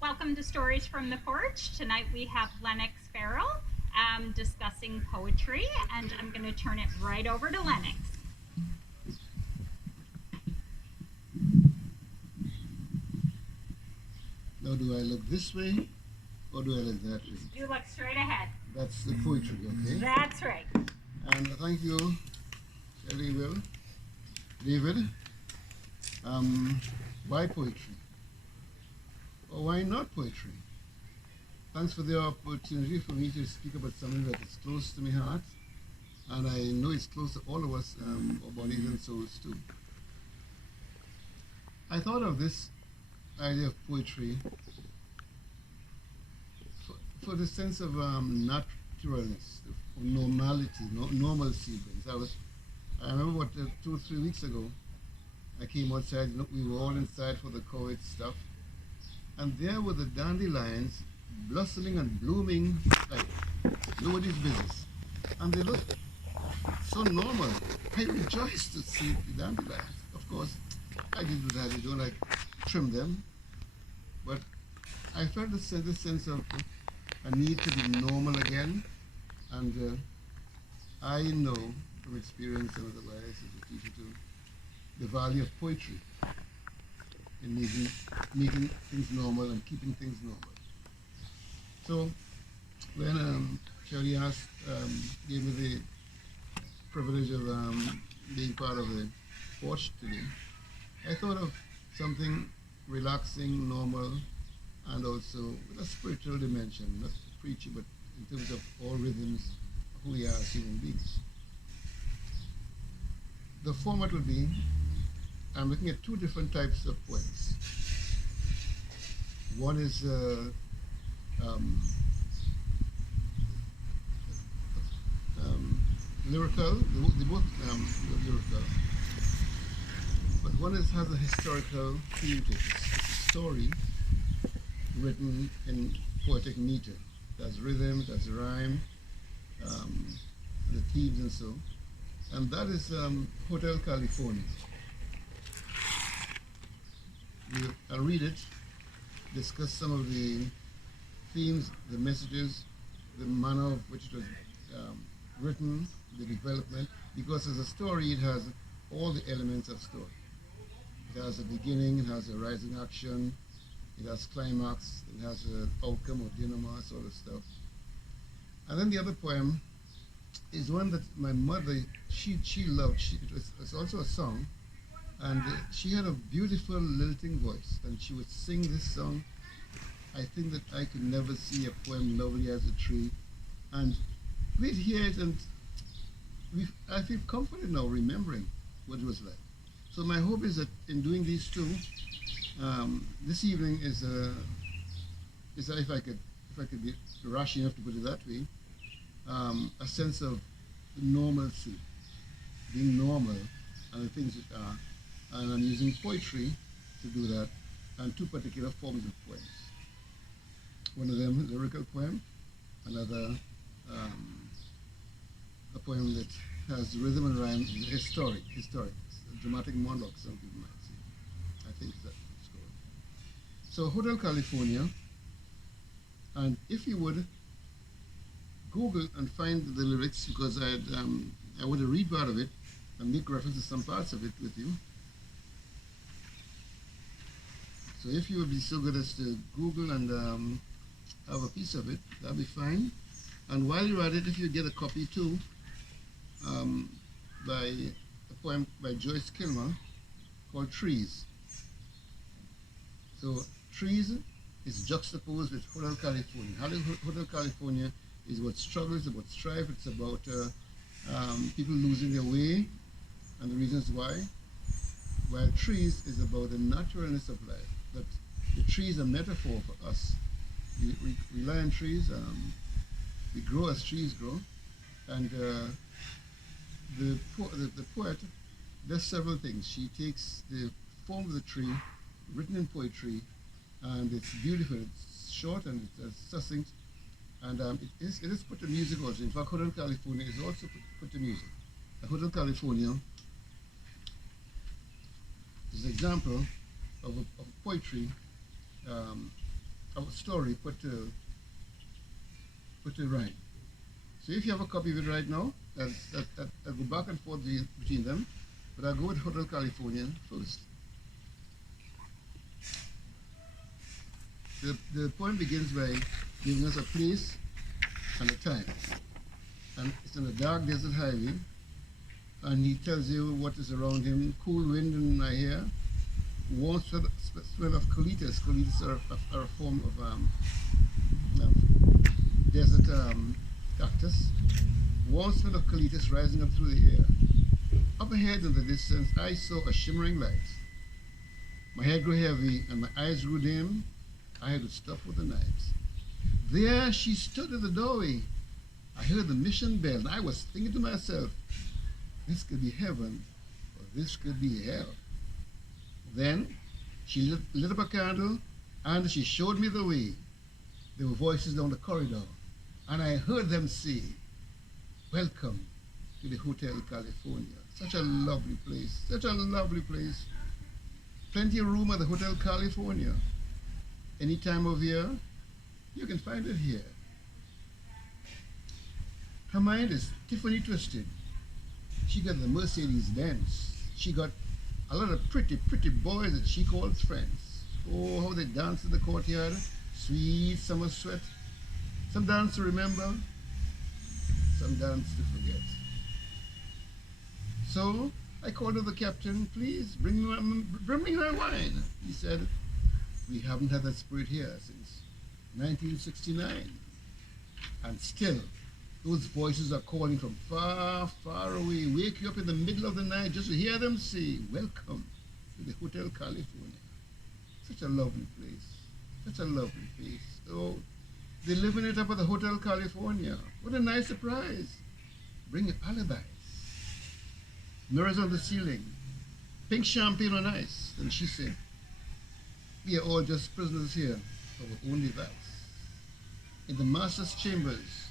Welcome to Stories from the Porch. Tonight we have Lennox Farrell discussing poetry, and I'm going to turn it right over to Lennox. Now, do I look this way or do I look that way? You look straight ahead. That's the poetry, okay? That's right. And thank you, Shelley Will. David, why poetry? Or why not poetry? Thanks for the opportunity for me to speak about something that is close to my heart. And I know it's close to all of us, our bodies and souls too. I thought of this idea of poetry for the sense of naturalness, of normality, normalcy. I remember 2 or 3 weeks ago, I came outside, we were all inside for the COVID stuff, and there were the dandelions blossoming and blooming like nobody's business. And they looked so normal. I rejoiced to see the dandelions. Of course, I did what I do, and I trimmed them, but I felt the sense of a need to be normal again, and I know from experience and otherwise as a teacher too, the value of poetry in making things normal and keeping things normal. So when Sherry gave me the privilege of being part of the porch today, I thought of something relaxing, normal, and also with a spiritual dimension, not preachy, but in terms of all rhythms of who we are as human beings. The format will be, I'm looking at two different types of poems. One is lyrical, they both lyrical, but one has a historical theme to it. It's a story written in poetic meter. It has rhythm, it has rhyme, the themes and so. And that is Hotel California. I'll read it, discuss some of the themes, the messages, the manner of which it was written, the development, because as a story it has all the elements of story. It has a beginning, it has a rising action, it has climax, it has an outcome or denouement, sort of stuff. And then the other poem is one that my mother, she loved. It's also a song, and she had a beautiful lilting voice, and she would sing this song. I think that I could never see a poem lovely as a tree, and we'd hear it, and I feel comforted now remembering what it was like. So my hope is that in doing these two, this evening is that if I could be rash enough to put it that way, a sense of normalcy, being normal, and the things that are, and I'm using poetry to do that, and two particular forms of poems. One of them, lyrical poem, another, a poem that has rhythm and rhyme, historic, a dramatic monologue, some people might say. I think that's what it's called. So Hotel California, and if you would Google and find the lyrics, because I would read part of it and make reference to some parts of it with you. So if you would be so good as to Google and have a piece of it, that'd be fine. And while you're at it, if you get a copy too, by a poem by Joyce Kilmer called Trees. So Trees is juxtaposed with Hotel California. Hotel California is about struggle, it's about strife, it's about people losing their way and the reasons why. While Trees is about the naturalness of life, that the trees are a metaphor for us. We rely on trees, we grow as trees grow, and the poet does several things. She takes the form of the tree, written in poetry, and it's beautiful, it's short and it's succinct, and it is put to music also. In fact, Hotel California is also put to music. Hotel California is an example of poetry a story put to rhyme. So if you have a copy of it right now, I'll go back and forth between them, but I'll go with Hotel California first. The poem begins by giving us a place and a time. And it's on a dark desert highway, and he tells you what is around him. Cool wind in my hair, warm smell of colitas. Colitas are a form of desert cactus. Warm smell of colitas rising up through the air. Up ahead in the distance, I saw a shimmering light. My head grew heavy and my eyes grew dim. I had to stop for the night. There she stood in the doorway. I heard the mission bell, and I was thinking to myself, this could be heaven, or this could be hell. Then she lit up a candle, and she showed me the way. There were voices down the corridor, and I heard them say, welcome to the Hotel California. Such a lovely place, such a lovely place. Plenty of room at the Hotel California. Any time of year, you can find it here. Her mind is Tiffany twisted. She got the Mercedes Benz. She got a lot of pretty, pretty boys that she calls friends. Oh, how they dance in the courtyard. Sweet summer sweat. Some dance to remember, some dance to forget. So I called to the captain, please bring me my wine. He said, we haven't had that spirit here since 1969. And still, those voices are calling from far, far away, wake you up in the middle of the night just to hear them say, welcome to the Hotel California. Such a lovely place, such a lovely place. So, they're living it up at the Hotel California. What a nice surprise. Bring alibis. Mirrors on the ceiling. Pink champagne on ice. And she said, we are all just prisoners here of our own device. In the master's chambers,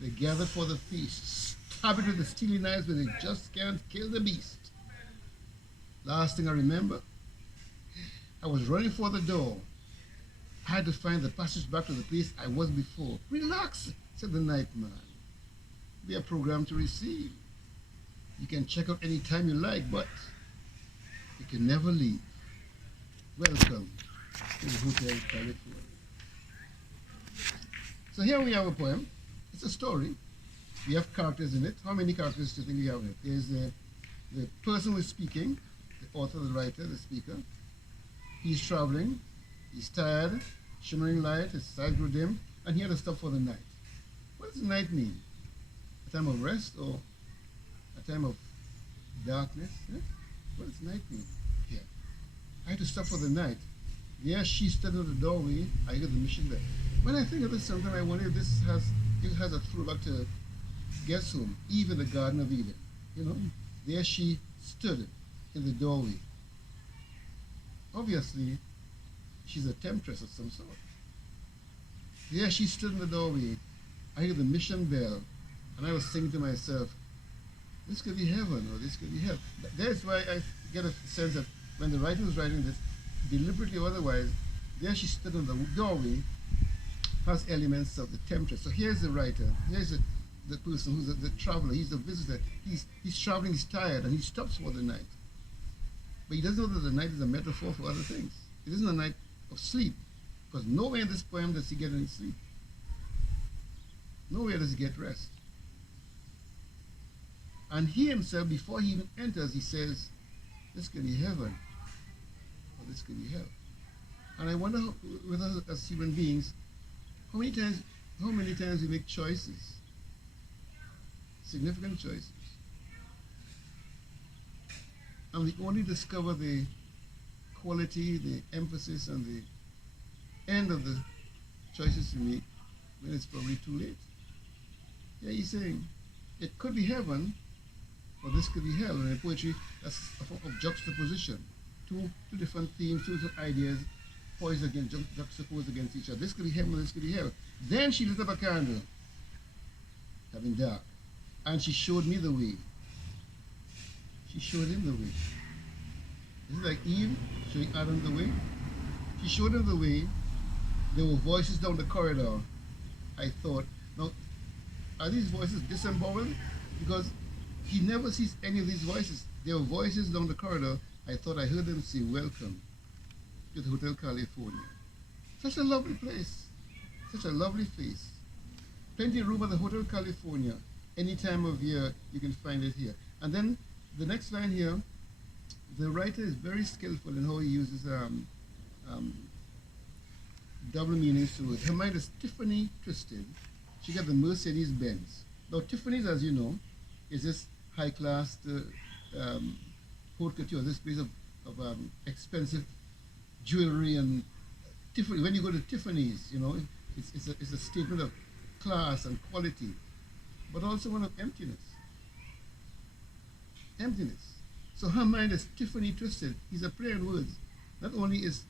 they gather for the feast. Stab it with the steely knives, but they just can't kill the beast. Last thing I remember, I was running for the door. I had to find the passage back to the place I was before. Relax, said the night man. We are programmed to receive. You can check out any time you like, but you can never leave. Welcome to the Hotel California. So here we have a poem. It's a story. We have characters in it. How many characters do you think we have in it? There's the person who is speaking, the author, the writer, the speaker. He's traveling. He's tired. Shimmering light. His sight grew dim. And he had to stop for the night. What does night mean? A time of rest or a time of darkness? Yeah? What does night mean? Here. I had to stop for the night. There she stood in the doorway. I got the mission there. When I think of this, sometimes I wonder if it has a throwback to guess whom? Eve in the Garden of Eden. You know, there she stood in the doorway. Obviously, she's a temptress of some sort. There she stood in the doorway. I heard the mission bell, and I was thinking to myself, this could be heaven or this could be hell. That's why I get a sense that when the writer was writing this, deliberately or otherwise, there she stood in the doorway, has elements of the temptress. So here's the writer, here's the person who's the traveler, he's the visitor. He's traveling, he's tired, and he stops for the night. But he doesn't know that the night is a metaphor for other things. It isn't a night of sleep, because nowhere in this poem does he get any sleep. Nowhere does he get rest. And he himself, before he even enters, he says, this could be heaven, or this could be hell. And I wonder with us as human beings, how many times we make choices, significant choices, and we only discover the quality, the emphasis, and the end of the choices we make when it's probably too late. Yeah, he's saying it could be heaven, or this could be hell. And in poetry, that's a form of juxtaposition. Two different themes, two different ideas, poised against, juxtaposed against each other. This could be heaven, or this could be hell. Then she lit up a candle, having dark, and she showed me the way. She showed him the way. Is it like Eve showing Adam the way? She showed him the way, There were voices down the corridor. I thought, now, are these voices disemboweled? Because he never sees any of these voices. There were voices down the corridor. I thought I heard them say, welcome to the Hotel California. Such a lovely place. Such a lovely face. Plenty of room at the Hotel California. Any time of year, you can find it here. And then the next line here, the writer is very skillful in how he uses um, double meanings to it. Her mind is Tiffany twisted. She got the Mercedes Benz. Now, Tiffany's, as you know, is this high class haute couture, this place of expensive jewelry and Tiffany. When you go to Tiffany's, you know, it's a statement of class and quality, but also one of emptiness. Emptiness. So her mind is Tiffany twisted. He's a play on words. Not only is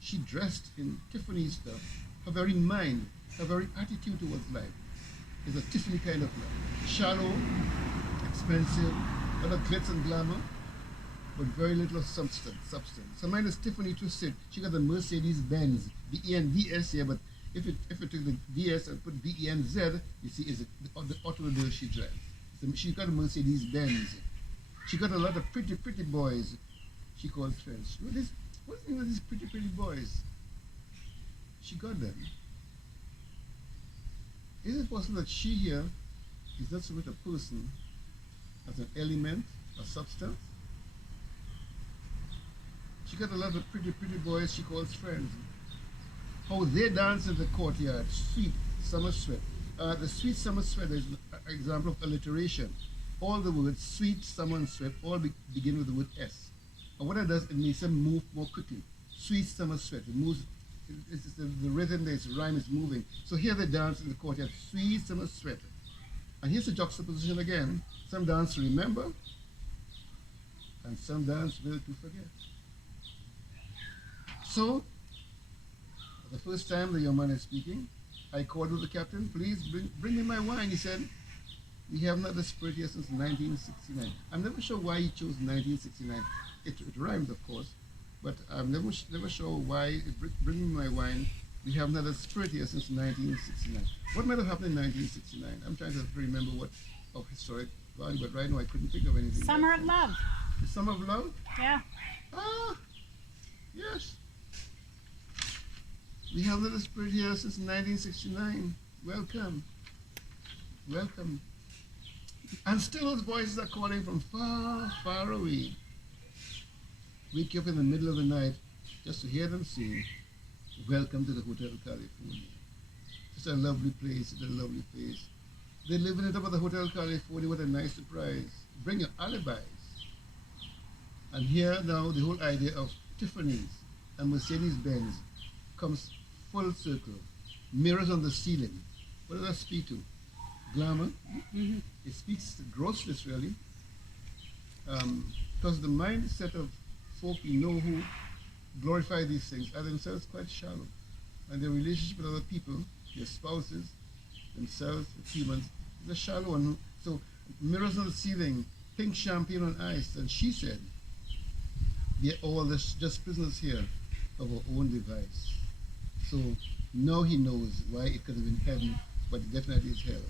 she dressed in Tiffany stuff, her very mind, her very attitude towards life is a Tiffany kind of life. Shallow, expensive, a lot of glitz and glamour, but very little of substance. Her mind is Tiffany twisted. She got the Mercedes Benz, B-E-N-D-S here, but if you took the DS and put B-E-N-Z, you see is the automobile she drives. She got a Mercedes Benz. She got a lot of pretty boys she called friends. What's the name of these pretty boys? She got them. Is it possible that she here is not so much a person as an element, a substance? She got a lot of pretty boys she calls friends. How they dance in the courtyard, sweet summer sweat. The sweet summer sweat is an example of alliteration. All the words, sweet, summer, and sweat, all begin with the word S. And what it does, it makes them move more quickly. Sweet summer sweat, it moves, it's the rhythm, the rhyme is moving. So here they dance in the courtyard, sweet summer sweat. And here's the juxtaposition again. Some dance to remember, and some dance will to forget. So, the first time the young man is speaking, I called to the captain, please bring me my wine. He said, we have not the spirit here since 1969. I'm never sure why he chose 1969. It rhymes, of course, but I'm never sure why. Bring me my wine. We have not a spirit here since 1969. What might have happened in 1969? I'm trying to remember what of historic value, but right now I couldn't think of anything. Summer of Love. The Summer of Love? Yeah. Ah, yes. We have not a spirit here since 1969. Welcome. Welcome. And still those voices are calling from far away. Wake you up in the middle of the night just to hear them say, welcome to the Hotel California. It's a lovely place, it's a lovely place. They're living it up at the Hotel California. What a nice surprise. Bring your alibis. And here now the whole idea of Tiffany's and Mercedes-Benz comes full circle. Mirrors on the ceiling. What does that speak to? Glamour. Mm-hmm. It speaks to grossness, really. Because the mindset of folk you know who glorify these things are themselves quite shallow. And their relationship with other people, their spouses, themselves, with humans, is a shallow one. So, mirrors on the ceiling, pink champagne on ice. And she said, we are all just prisoners here of our own device. So now he knows why it could have been heaven, but it definitely is hell.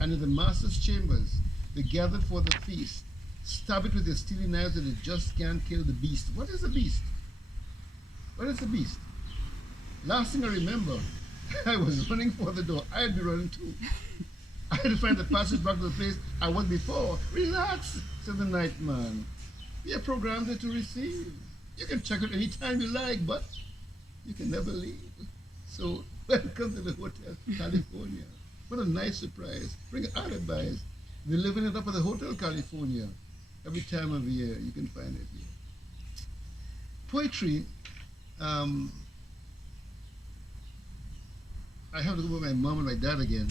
And in the master's chambers, they gathered for the feast, stab it with their steely knives that they just can't kill the beast. What is the beast? What is the beast? Last thing I remember, I was running for the door. I'd be running too. I had to find the passage back to the place I was before. Relax, said the night man. We are programmed to receive. You can check it anytime you like, but you can never leave. So welcome to the Hotel California. What a nice surprise. Bring alibis. They're living it up at the Hotel California. Every time of year, you can find it here. Poetry, I have to go with my mom and my dad again.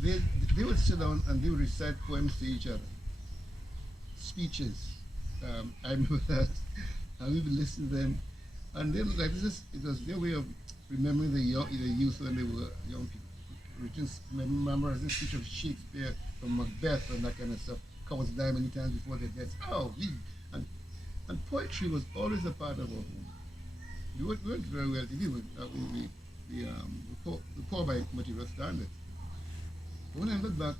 They would sit down and they would recite poems to each other. Speeches. I remember that. And we would listen to them. And they like this. It was their way of remembering the youth when they were young people. We just remember this speech of Shakespeare from Macbeth and that kind of stuff. Couples die many times before their deaths. And poetry was always a part of our home. We weren't very wealthy. We the poor by material standards. But when I look back,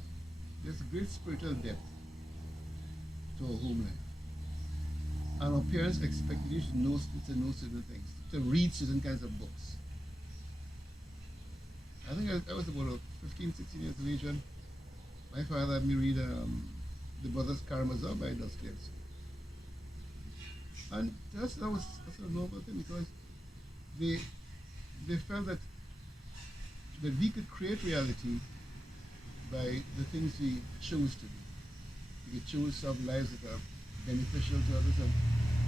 there's a great spiritual depth to our home life. And our parents expected you to know certain things, to read certain kinds of books. I think I was about 15, 16 years of age when my father had me read The Brothers Karamazov by Dostoevsky. And that was a normal thing because they felt that we could create reality by the things we chose to do. We could choose to have lives that are beneficial to others.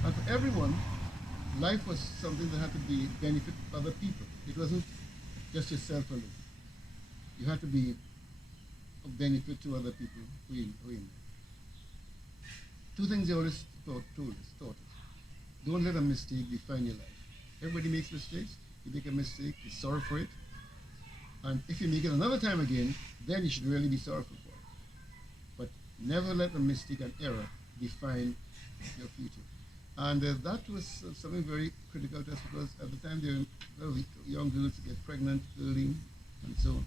And for everyone, life was something that had to be benefit other people. It wasn't just yourself alone. You had to be of benefit to other people who you know. Two things they always taught us. Don't let a mistake define your life. Everybody makes mistakes. You make a mistake, you're sorry for it. And if you make it another time again, then you should really be sorrowful for it. But never let a mistake and error define your future. And that was something very critical to us because at the time there were young girls get pregnant early and so on.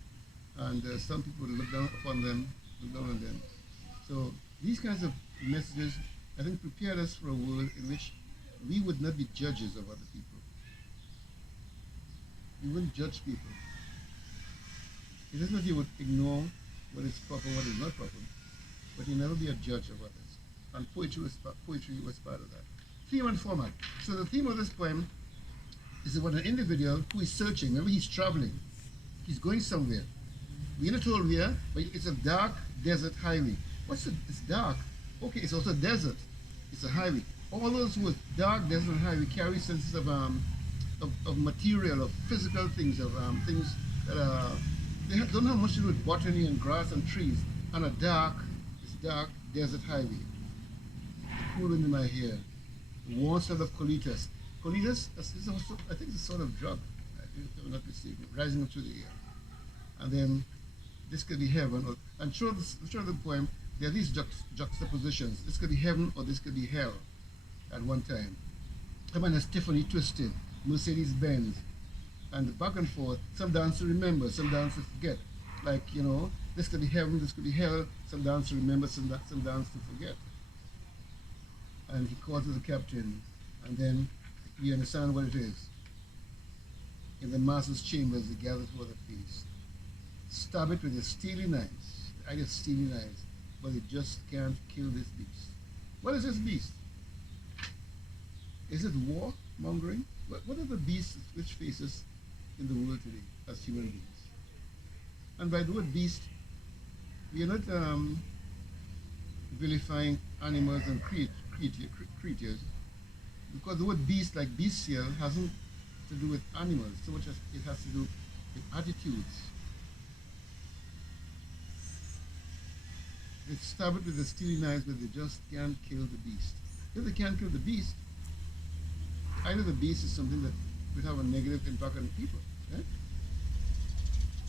And some people would look down upon them, look down on them. So these kinds of messages, I think, prepared us for a world in which we would not be judges of other people. We wouldn't judge people. It isn't that you would ignore what is proper, what is not proper, but you never be a judge of others. And poetry was part of that. Theme and format. So the theme of this poem is about an individual who is searching. Remember, he's traveling. He's going somewhere. We're not told where, but it's a dark desert highway. It's dark. Okay, it's also a desert. It's a highway. All those who are dark desert and highway carry senses of material, of physical things, of things that are, don't have much to do with botany and grass and trees. And a dark desert highway. Cool wind in my hair. The warm smell of colitas. Colitas is also, I think, it's a sort of drug, if I'm not mistaken, rising up through the air. And then this could be heaven, and throughout the poem, there are these juxtapositions. This could be heaven or this could be hell at one time. Come on, Tiffany twisted, Mercedes Benz, and back and forth. Some dance to remember, some dance to forget. Like, this could be heaven, this could be hell, some dance to remember, some dance to forget. And he calls to the captain, and then we understand what it is. In the master's chambers, he gathers for the feast. Stab it with your steely knives. I get steely knives, but it just can't kill this beast. What is this beast? Is it war mongering? What are the beasts which face us in the world today as human beings? And by the word beast, we are not vilifying animals and creatures, because the word beast, like bestial, hasn't to do with animals so much as it has to do with attitudes. They stab it with the steely knives, but they just can't kill the beast. If they can't kill the beast, either the beast is something that would have a negative impact on people. Right?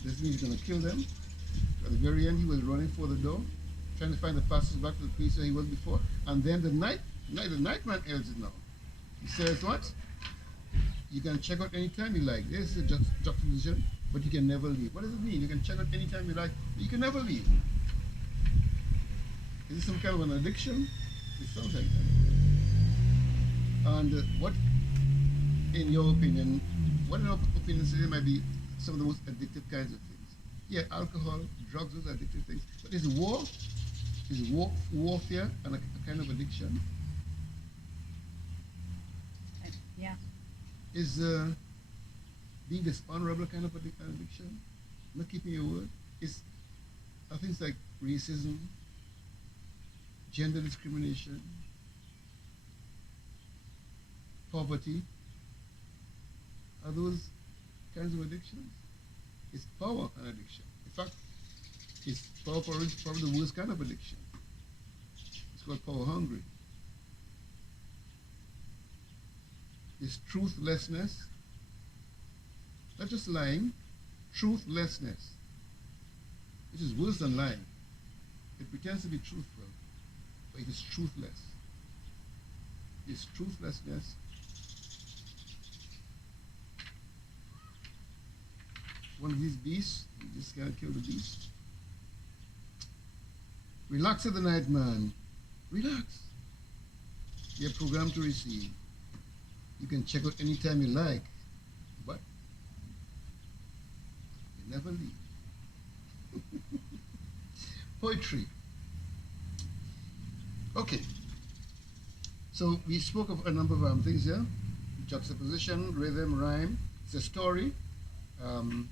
This means he's going to kill them. At the very end, he was running for the door, trying to find the passage back to the place where he was before. And then the nightman ends it now. He says, what? You can check out anytime you like. This is a juxtaposition, but you can never leave. What does it mean? You can check out anytime you like, but you can never leave. Is it some kind of an addiction? It sounds like that. And what, in your opinion, might be some of the most addictive kinds of things? Yeah, alcohol, drugs, those are addictive things. But is warfare and a kind of addiction? Yeah. Is being dishonorable kind of addiction? Not keeping your word? Are things like racism, gender discrimination, poverty, are those kinds of addictions? Is power an addiction? In fact, it's power probably the worst kind of addiction. It's called power hungry. Is truthlessness, not just lying, truthlessness, which is worse than lying. It pretends to be truthful, but it is truthless. Is truthlessness one of these beasts. You just can't kill the beast. Relax at the night, man. Relax. You're programmed to receive. You can check out anytime you like, but you never leave. Poetry. Okay. So we spoke of a number of things here. Juxtaposition, rhythm, rhyme. It's a story. And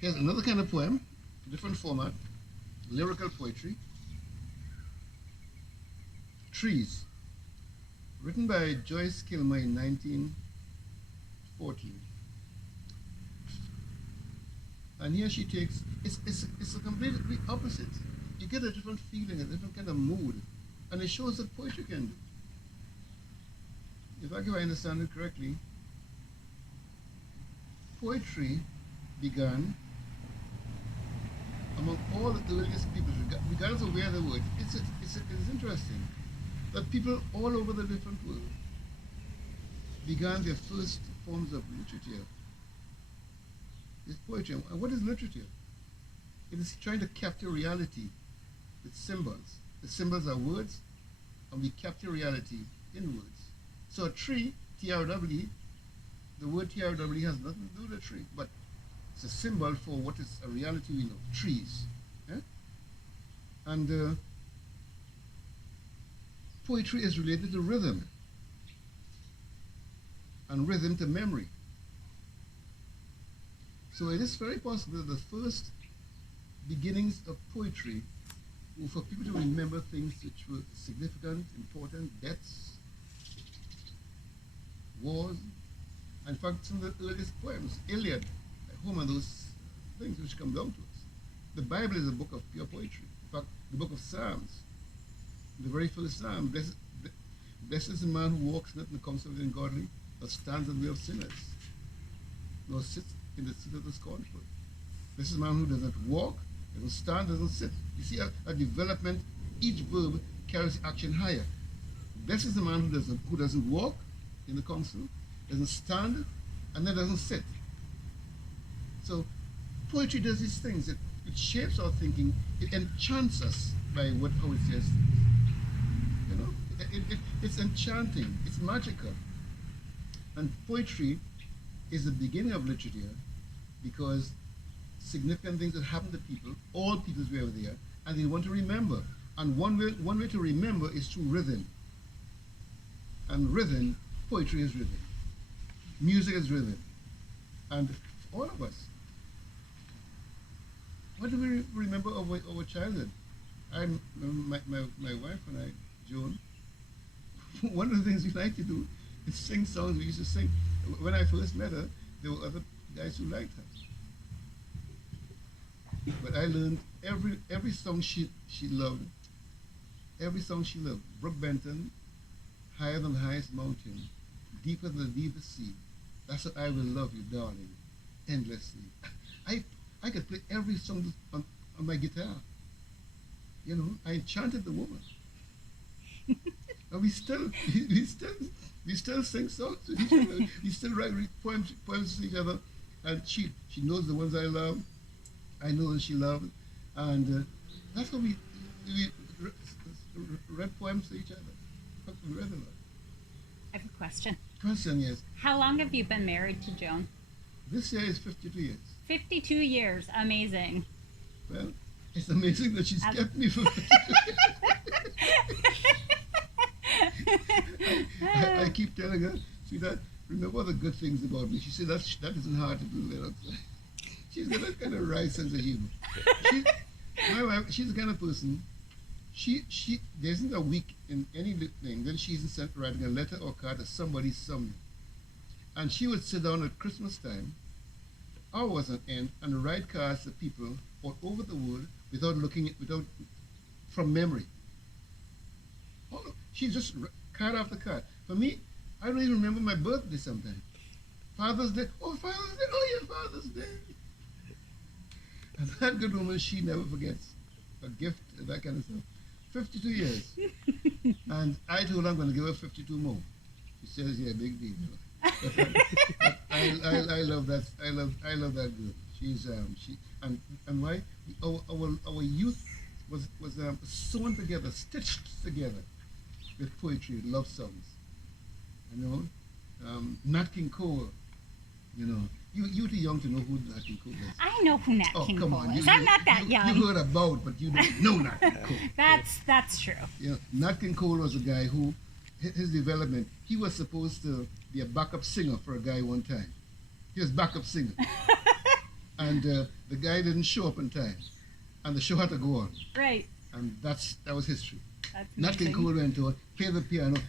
here's another kind of poem, different format, lyrical poetry. Trees, written by Joyce Kilmer in 1914. And here she takes, it's a completely opposite. You get a different feeling, a different kind of mood, and it shows what poetry can do. If I understand it correctly, poetry began among all the earliest people, regardless of where they were. It's interesting that people all over the different world began their first forms of literature. It's poetry. And what is literature? It is trying to capture reality with symbols. The symbols are words, and we capture reality in words. So a tree, TRW, the word TRW has nothing to do with a tree, but it's a symbol for what is a reality we know, trees. Yeah? And poetry is related to rhythm, and rhythm to memory. So it is very possible that the first beginnings of poetry were for people to remember things which were significant, important, deaths, wars. In fact, some of the earliest poems, Iliad, Homer, those things which come down to us. The Bible is a book of pure poetry. In fact, the book of Psalms, the very first Psalm, blessed is the man who walks not in the counsel of the ungodly, or stands in the way of sinners, nor sits in the seat of the scornful. This is a man who does not walk, doesn't stand, doesn't sit. You see, a development, each verb carries action higher. Blessed is the man who doesn't walk in the counsel, doesn't stand, and then doesn't sit. So poetry does these things. It shapes our thinking. It enchants us by how it says things. You know, it's enchanting. It's magical. And poetry is the beginning of literature because significant things that happen to people, all peoples wherever they are, and they want to remember. And one way to remember is through rhythm. And rhythm, poetry is rhythm. Music is rhythm. And all of us. What do we remember of our childhood? My wife and I, Joan, one of the things we like to do is sing songs we used to sing. When I first met her, there were other guys who liked her. But I learned every song she loved, every song she loved. Brook Benton, Higher Than the Highest Mountain, Deeper Than the Deepest Sea. That's what I will love you, darling, endlessly. I could play every song on my guitar. You know, I enchanted the woman. And we still sing songs to each other. We still write poems to each other. And she knows the ones I love. I know that she loves. And that's how we read poems to each other. We read a lot. I have a question. Question, yes. How long have you been married to Joan? This year is 52 years. 52 years. Amazing. Well, it's amazing that she's kept me for 52 years. I keep telling her, sweetheart, remember all the good things about me. She said, that isn't hard to do, Lennox. She's got that kind of right sense of humor. My wife, she's the kind of person, there isn't a week in any thing, then she isn't writing a letter or card to somebody somewhere. And she would sit down at Christmas time, hours on end, and write cards to people all over the world from memory. She just card after card. For me, I don't even remember my birthday sometimes. Father's Day, oh yeah, Father's Day. And that good woman, she never forgets a gift and that kind of stuff. 52 years. And I told her I'm going to give her 52 more. She says, yeah, big deal. But I love that. I love that girl. She's she and why our youth was sewn together, stitched together with poetry, love songs. You know, Nat King Cole. You know, you too young to know who Nat King Cole is. I know who Nat Oh, King come Cole on. is. I'm not that young. You heard about, but you don't know Nat King Cole. That's true. You know, Nat King Cole was a guy who, his development, he was supposed to be a backup singer for a guy one time. He was backup singer. And the guy didn't show up in time. And the show had to go on. Right. And that was history. That's Nat King Cole went to play the piano.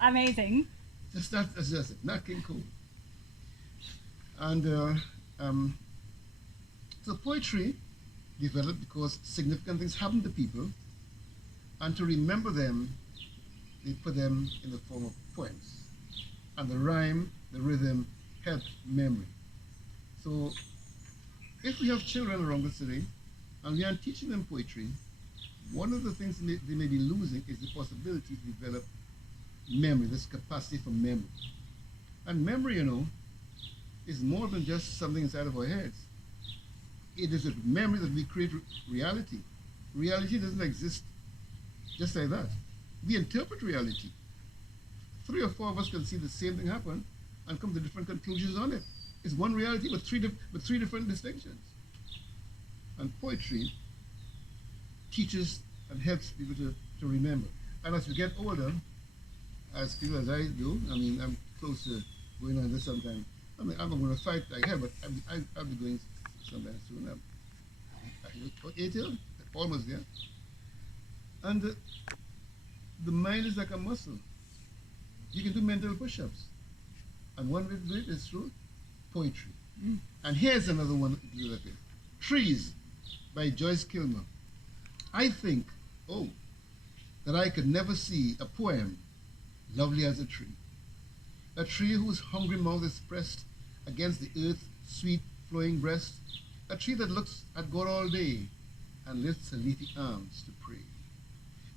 Amazing. That's just it. Nat King Cole. And so poetry developed because significant things happened to people, and to remember them, they put them in the form of poems. And the rhyme, the rhythm, helped memory. So if we have children around the city and we are teaching them poetry, one of the things they may be losing is the possibility to develop memory, this capacity for memory. And memory, you know, is more than just something inside of our heads. It is a memory that we create reality. Reality doesn't exist just like that. We interpret reality. 3 or 4 of us can see the same thing happen and come to different conclusions on it. It's one reality with three different distinctions. And poetry teaches and helps people to remember. And as we get older, as people as I do, I mean, I'm close to going on this sometime. I mean, I'm going to fight like hell, but I'll be going sometime soon. I'm 80, almost there. And the mind is like a muscle. You can do mental push-ups. And one way to do it is through poetry. And here's another one to do that with. Trees by Joyce Kilmer. I think, that I could never see a poem lovely as a tree whose hungry mouth is pressed against the earth's sweet flowing breast, a tree that looks at God all day and lifts her leafy arms to pray,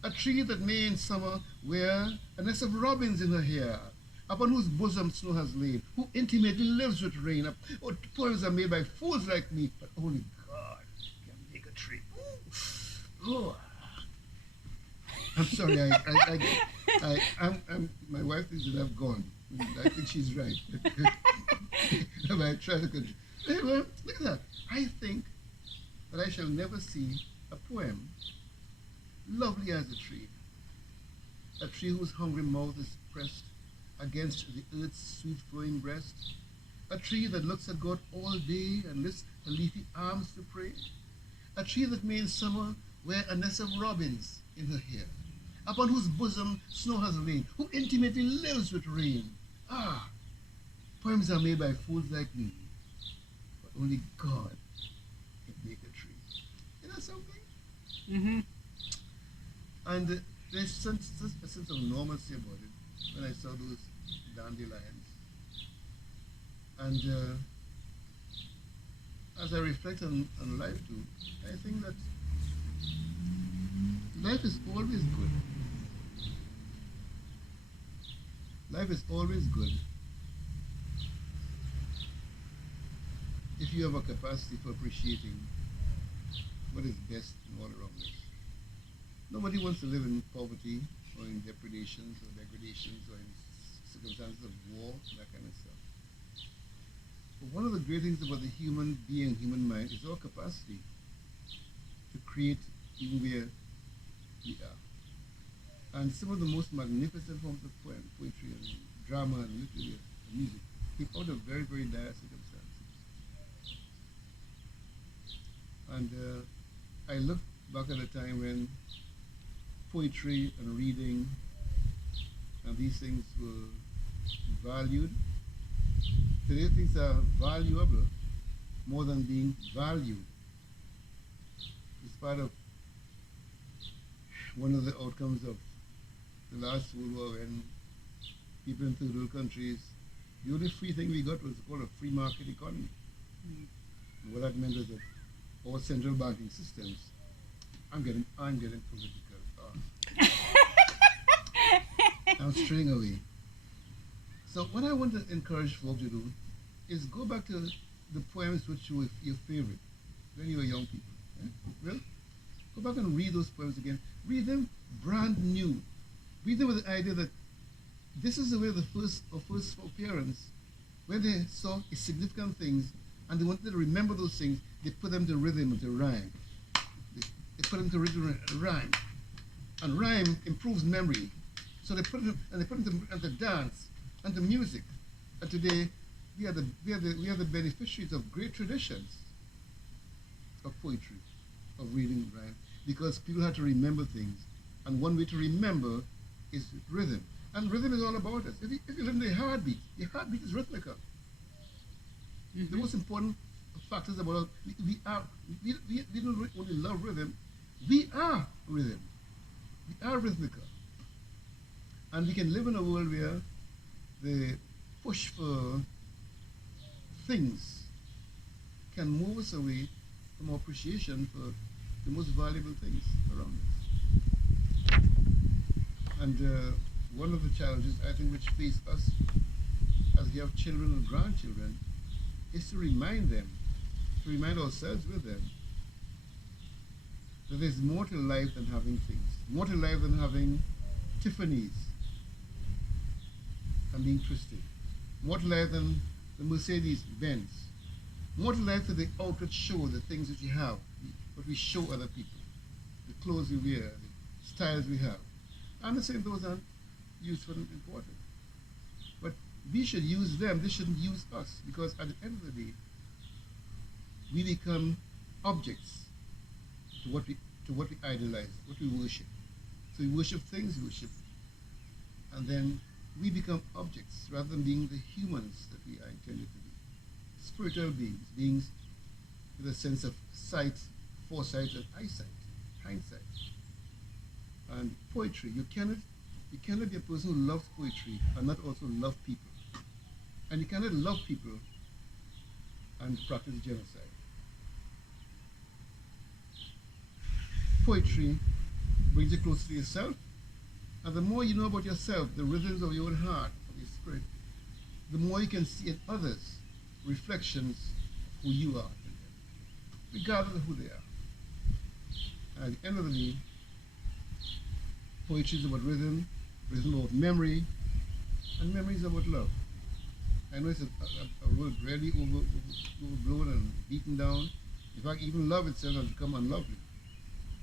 a tree that may in summer wear a nest of robins in her hair, upon whose bosom snow has lain, who intimately lives with rain. Poems are made by fools like me, but only God can make a tree. Oh. I'm sorry, my wife thinks that I've gone. I think she's right. I try to control. Well, look at that. I think that I shall never see a poem lovely as a tree whose hungry mouth is pressed against the earth's sweet flowing breast, a tree that looks at God all day and lifts her leafy arms to pray, a tree that may in summer wear a nest of robins in her hair, upon whose bosom snow has lain, who intimately lives with rain. Poems are made by fools like me, but only God can make a tree. Isn't that something? Mm-hmm. And there's such a sense of normalcy about it when I saw those dandelions. And as I reflect on life too, I think that life is always good. Life is always good if you have a capacity for appreciating what is best in all around us. Nobody wants to live in poverty or in depredations or degradations or in circumstances of war, that kind of stuff. But one of the great things about the human being, human mind, is our capacity to create even where we are. And some of the most magnificent forms of poetry and drama and literature and music came out of very, very dire circumstances. And I look back at a time when poetry and reading and these things were valued. Today things are valuable more than being valued. It's part of one of the outcomes of the last World War when people in third world countries, the only free thing we got was called a free market economy. And what that meant was that all central banking systems, I'm getting political. I'm straying away. So what I want to encourage folks to do is go back to the poems which were your favorite when you were young people. Eh? Well, go back and read those poems again. Read them brand new. Read them with the idea that this is the way the first parents, when they saw significant things and they wanted to remember those things, they put them to rhythm and to rhyme. They put them to rhythm and rhyme. And rhyme improves memory. So they put them and they put them into dance and to music. And today we are the beneficiaries of great traditions of poetry, of reading rhyme, because people had to remember things. And one way to remember is rhythm. And rhythm is all about us. If you listen to your heartbeat is rhythmical. The most important factors about us, we don't only love rhythm, we are rhythm. We are rhythmical. And we can live in a world where the push for things can move us away from appreciation for the most valuable things around us. And one of the challenges I think which face us as we have children and grandchildren is to remind them, to remind ourselves with them, that there's more to life than having things, more to life than having Tiffany's and being twisted, more to life than the Mercedes Benz, more to life than the outward show, the things that you have, what we show other people, the clothes we wear, the styles we have. I'm not saying those aren't useful and important, but we should use them, they shouldn't use us, because at the end of the day, we become objects to what we idolize, what we worship. So we worship things, and then we become objects rather than being the humans that we are intended to be. Spiritual beings with a sense of sight, foresight, and eyesight, hindsight. And poetry, you cannot be a person who loves poetry and not also love people. And you cannot love people and practice genocide. Poetry brings you close to yourself, and the more you know about yourself, the rhythms of your own heart, of your spirit, the more you can see in others reflections of who you are, regardless of who they are. And at the end of the day, poetry is about rhythm is about memory, and memory is about love. I know it's a word really overblown and beaten down. In fact, even love itself has become unlovely,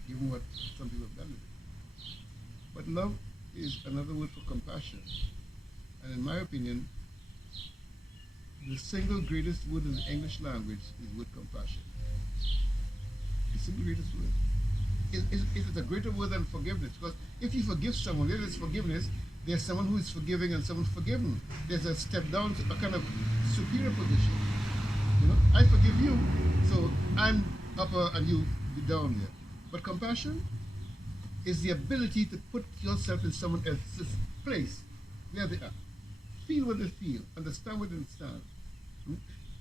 given what some people have done with it. But love is another word for compassion. And in my opinion, the single greatest word in the English language is the word compassion. The single greatest word. It is a greater word than forgiveness, because if you forgive someone, there is forgiveness, there's someone who is forgiving and someone forgiven. There's a step down to a kind of superior position. You know, I forgive you, so I'm upper and you down here. But compassion is the ability to put yourself in someone else's place, where they are. Feel what they feel, understand what they understand.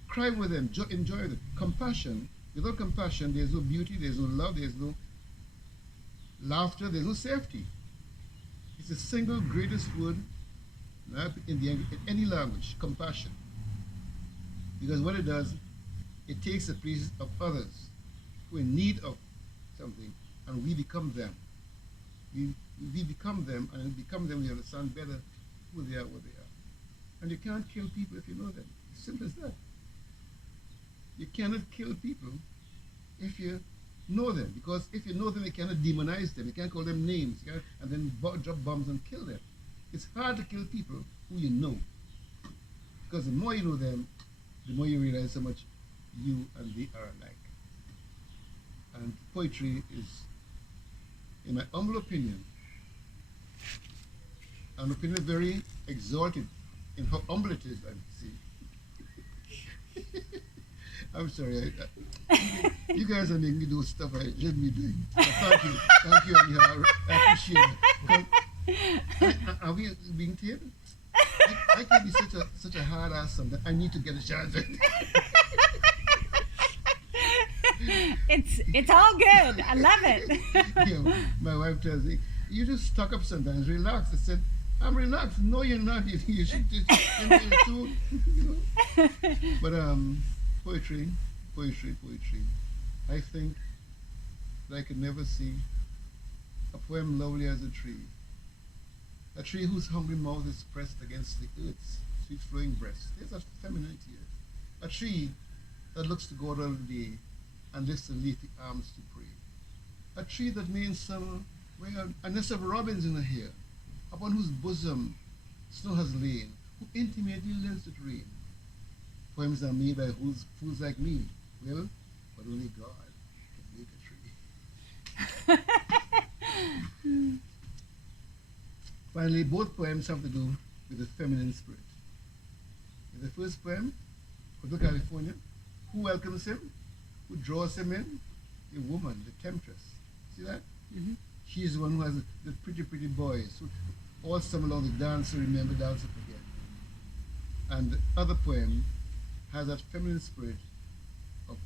Cry with them, enjoy them. Compassion, without compassion, there's no beauty, there's no love, there's no laughter, there's no safety. It's the single greatest word in any language, compassion. Because what it does, it takes the place of others who are in need of something, and we become them. We become them, and we become them, we understand better who they are, what they are. And you can't kill people if you know them. It's simple as that. You cannot kill people if you know them, because if you know them, you cannot demonize them, you can't call them names, and then drop bombs and kill them. It's hard to kill people who you know, because the more you know them, the more you realize how much you and they are alike. And poetry is, in my humble opinion, an opinion very exalted in how humble it is, I would say. I'm sorry, you guys are making me do stuff I shouldn't be doing. Thank you, anyhow. I appreciate it. Are we being taped? I can be such a hard ass sometimes. I need to get a chance. It's all good. I love it. You know, my wife tells me, you just stuck up sometimes, relax. I said, I'm relaxed. No, you're not. You should just too, you know. But poetry, poetry. I think that I could never see a poem lovely as a tree whose hungry mouth is pressed against the earth's sweet flowing breast. There's a femininity here. A tree that looks to God all the day and lifts the leafy arms to pray. A tree that may in summer wear a nest of robins in her hair, upon whose bosom snow has lain, who intimately lends it rain. Poems are made by fools like me. Well, but only God can make a tree. Finally, both poems have to do with the feminine spirit. In the first poem, Hotel California, who welcomes him, who draws him in? A woman, the temptress. See that? Mm-hmm. She's the one who has the pretty, pretty boys who all summer long they dance to remember, dance to forget. And the other poem has that feminine spirit of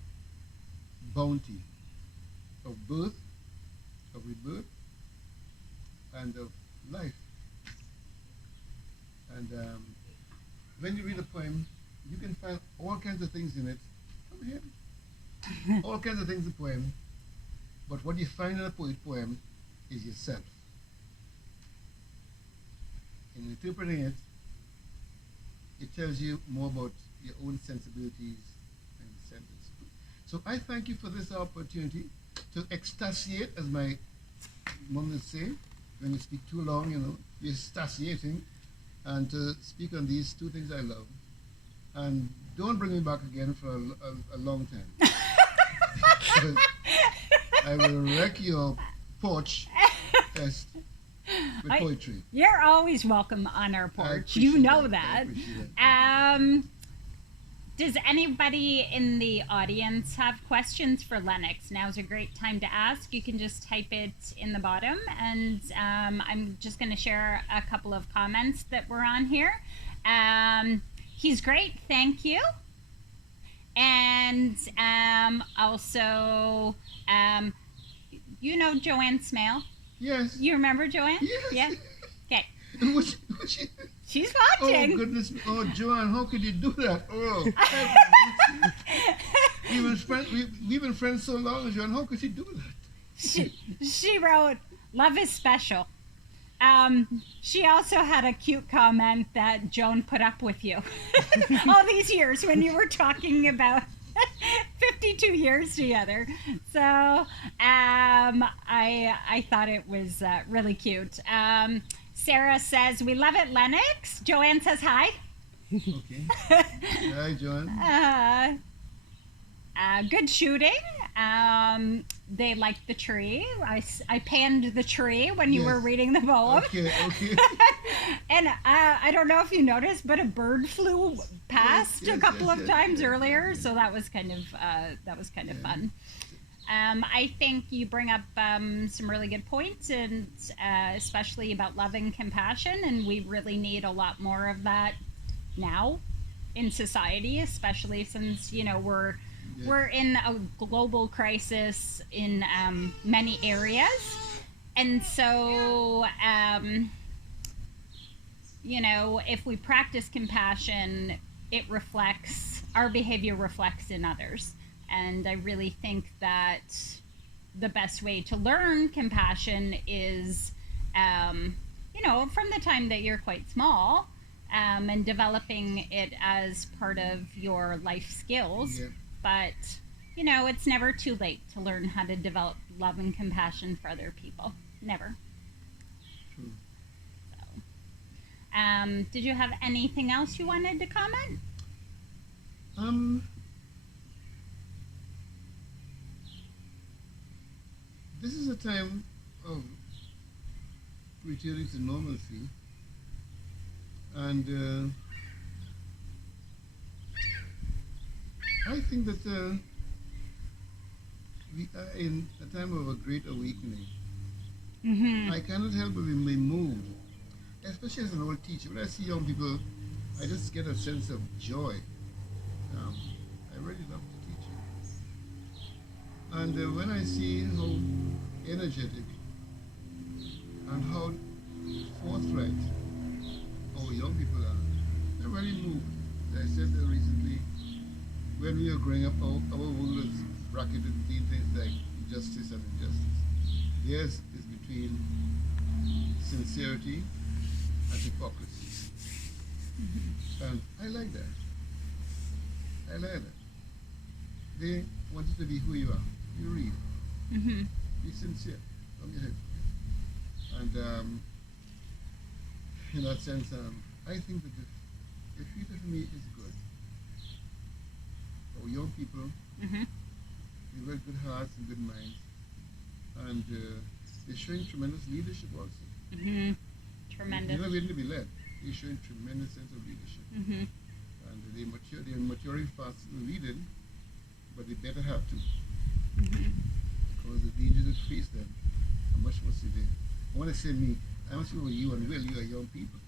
bounty, of birth, of rebirth, and of life. And when you read a poem, you can find all kinds of things in it from him. All kinds of things in the poem. But what you find in a poem is yourself. In interpreting it, it tells you more about your own sensibilities and sentiments. So I thank you for this opportunity to extasiate, as my mom would say. When you speak too long, you're extasiating, and to speak on these two things I love. And don't bring me back again for a long time. Because I will wreck your porch test with poetry. You're always welcome on our porch. You know that. Does anybody in the audience have questions for Lennox? Now's a great time to ask. You can just type it in the bottom, and I'm just going to share a couple of comments that were on here. He's great, thank you. And also, you know Joanne Smale? Yes. You remember Joanne? Yes. Yeah? Okay. She's Oh, watching. goodness. Oh, Joanne, how could you do that? Oh, we've been friends so long, Joanne. How could you do that? She wrote, "Love is special." She also had a cute comment that Joan put up with you all these years when you were talking about 52 years together. So I thought it was really cute. Sarah says, "We love it, Lennox." Joanne says hi. Okay. Hi, Joanne. Good shooting. They liked the tree. I panned the tree when you were reading the poem. Okay. And I don't know if you noticed, but a bird flew past a couple of times earlier, so that was kind of fun. I think you bring up some really good points, and especially about love and compassion, and we really need a lot more of that now in society, especially since we're in a global crisis in many areas. And so, if we practice compassion, our behavior reflects in others. And I really think that the best way to learn compassion is, from the time that you're quite small, and developing it as part of your life skills. Yeah. But, it's never too late to learn how to develop love and compassion for other people. Never. True. So, did you have anything else you wanted to comment? This is a time of returning to normalcy. And I think that we are in a time of a great awakening. Mm-hmm. I cannot help but be moved, especially as an old teacher. When I see young people, I just get a sense of joy. I really love teaching. And when I see how energetic and how forthright our young people are, they're really moved. As I said recently, when we were growing up, our world was bracketed between things like justice and injustice. Theirs is between sincerity and hypocrisy. And I like that. I like that. They want you to be who you are. You read. Mm-hmm. Be sincere from your head. And in that sense, I think that the future for me is good. Our young people, Mm-hmm. they've got good hearts and good minds. And they're showing tremendous leadership also. Mm-hmm. They're Tremendous. not waiting to be led. They're showing tremendous sense of leadership. Mm-hmm. And they're maturing faster than we did, but they better have to. Mm-hmm. Because the dangers that face them are much more severe. I want to say me, I'm sure you and Will, you are young people.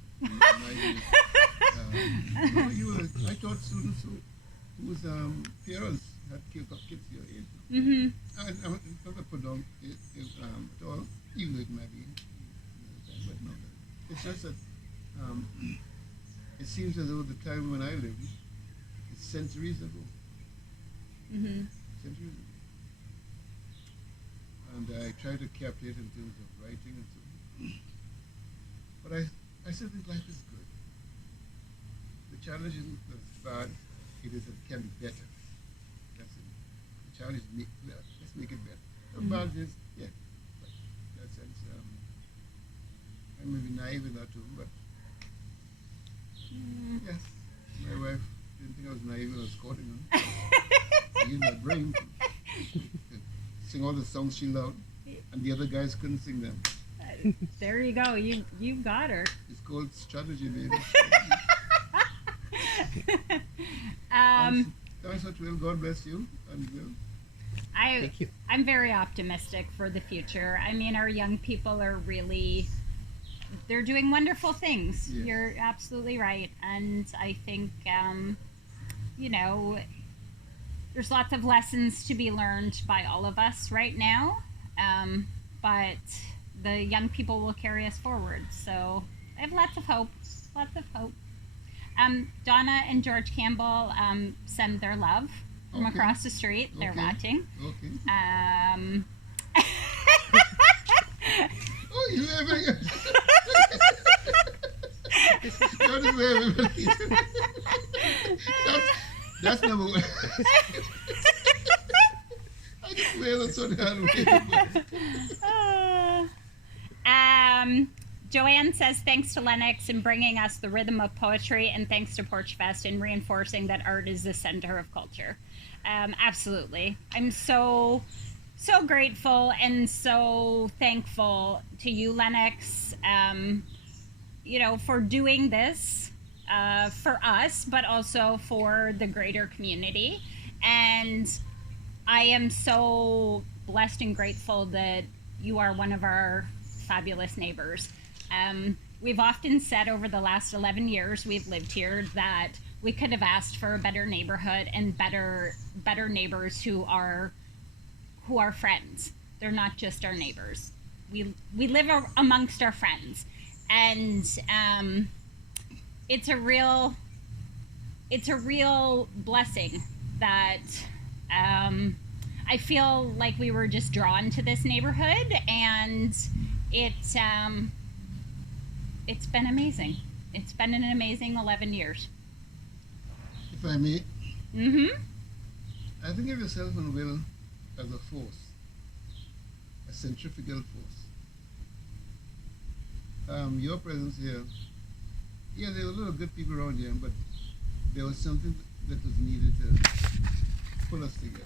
I taught students whose parents had kids your age. Mm-hmm. I'm not going to put down at all, even though it might be, but no. It's just that it seems as though the time when I lived is centuries ago. Mm-hmm. Centuries ago. And I try to capture it in terms of writing and so on. But I still think life is good. The challenge isn't that it's bad, it is that it can be better. That's it. The challenge is let's make it better. The bad is, yeah. But in that sense, I may be naive in that too, but yes, my wife didn't think I was naive when I was courting her. I used my brain to sing all the songs she loved, and the other guys couldn't sing them. There you go. You got her. It's called strategy, baby. Thanks much, Will. God bless you. And Will. Thank you. I'm very optimistic for the future. I mean, our young people are really, they're doing wonderful things. Yes. You're absolutely right. And I think, there's lots of lessons to be learned by all of us right now. But the young people will carry us forward. So I have lots of hope. Lots of hope. Donna and George Campbell send their love from Okay. across the street. They're Okay. watching. Okay. Oh, you have everybody. That's number one. I just wail so down. Joanne says thanks to Lennox in bringing us the rhythm of poetry, and thanks to Porch Fest in reinforcing that art is the center of culture. Absolutely. I'm so grateful and so thankful to you, Lennox, for doing this for us, but also for the greater community. And I am so blessed and grateful that you are one of our fabulous neighbors. We've often said over the last 11 years we've lived here that we could have asked for a better neighborhood and better neighbors who are friends. They're not just our neighbors. We live amongst our friends, and it's a real blessing that I feel like we were just drawn to this neighborhood, and it's been amazing. It's been an amazing 11 years. If I may, Mm-hmm. I think of yourself and Will as a force, a centrifugal force. Your presence here, yeah, there were a lot of good people around here, but there was something that was needed to pull us together.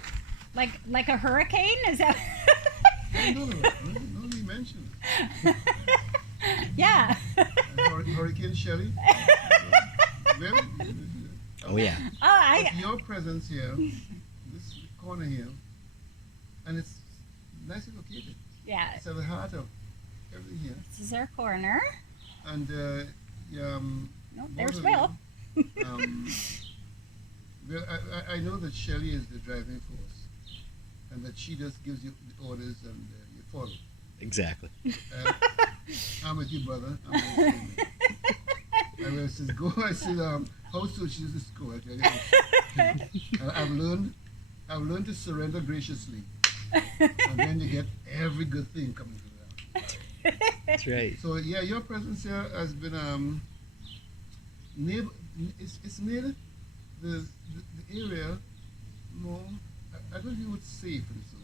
Like a hurricane? Is that? No, you mentioned it. Yeah. Hurricane Shelley. Very, Oh yeah. Oh, but your presence here, this corner here, and it's nicely located. yeah. It's at the heart of everything here. This is our corner. And Nope, there's both Will. of you, well, I know that Shelley is the driving force, and that she just gives you the orders and you follow. Exactly. I'm with you, brother. I'm with you. I will says go. I said how soon she says go. I tell you, I've learned to surrender graciously, and then you get every good thing coming to that. That's right. So yeah, your presence here has been made, it's made the area more. I don't think it's safe and so.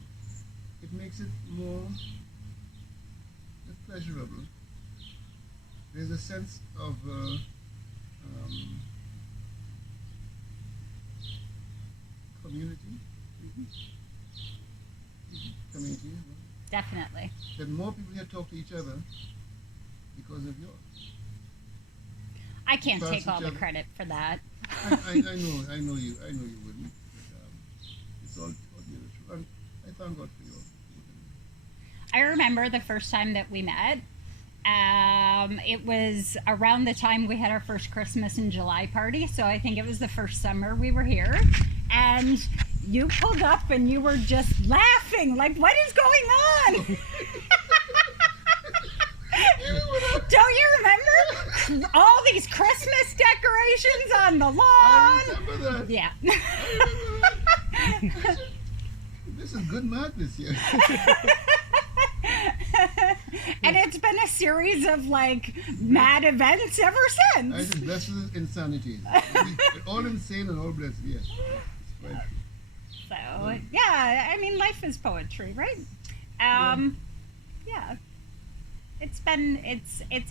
It makes it more pleasurable. There's a sense of community. Community. Definitely. That more people here talk to each other because of yours. I can't Pass take all each the other. credit for that. I know you wouldn't. But, it's all beautiful. And I thank God for you. I remember the first time that we met. It was around the time we had our first Christmas in July party, so I think it was the first summer we were here. And you pulled up and you were just laughing, like, what is going on? Don't you remember? All these Christmas decorations on the lawn. I remember that. Yeah. This is good madness here. And it's been a series of like mad events ever I since. just blessed with insanity. We're all insane and all blessed, yes. It's quite true. So yeah, I mean, life is poetry, right? Yeah. It's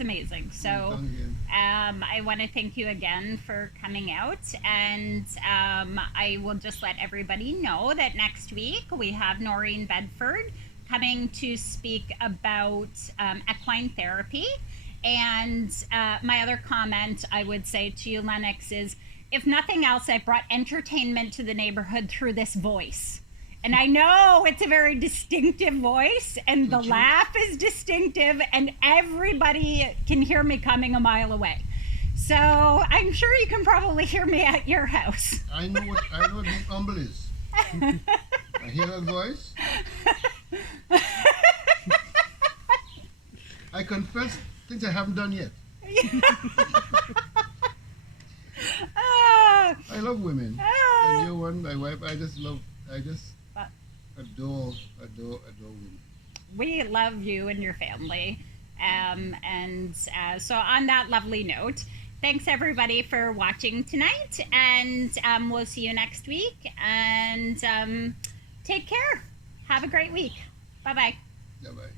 amazing. So I want to thank you again for coming out, and I will just let everybody know that next week we have Noreen Bedford coming to speak about equine therapy. And my other comment I would say to you, Lennox, is if nothing else, I've brought entertainment to the neighborhood through this voice. And I know it's a very distinctive voice, and the laugh is distinctive, and everybody can hear me coming a mile away. So I'm sure you can probably hear me at your house. I know what being humble is. I hear that voice. I confess things I haven't done yet. I love women. And you're one, my wife. I just adore women. We love you and your family. So on that lovely note, thanks everybody for watching tonight, and we'll see you next week, and take care. Have a great week. Bye-bye. Bye-bye.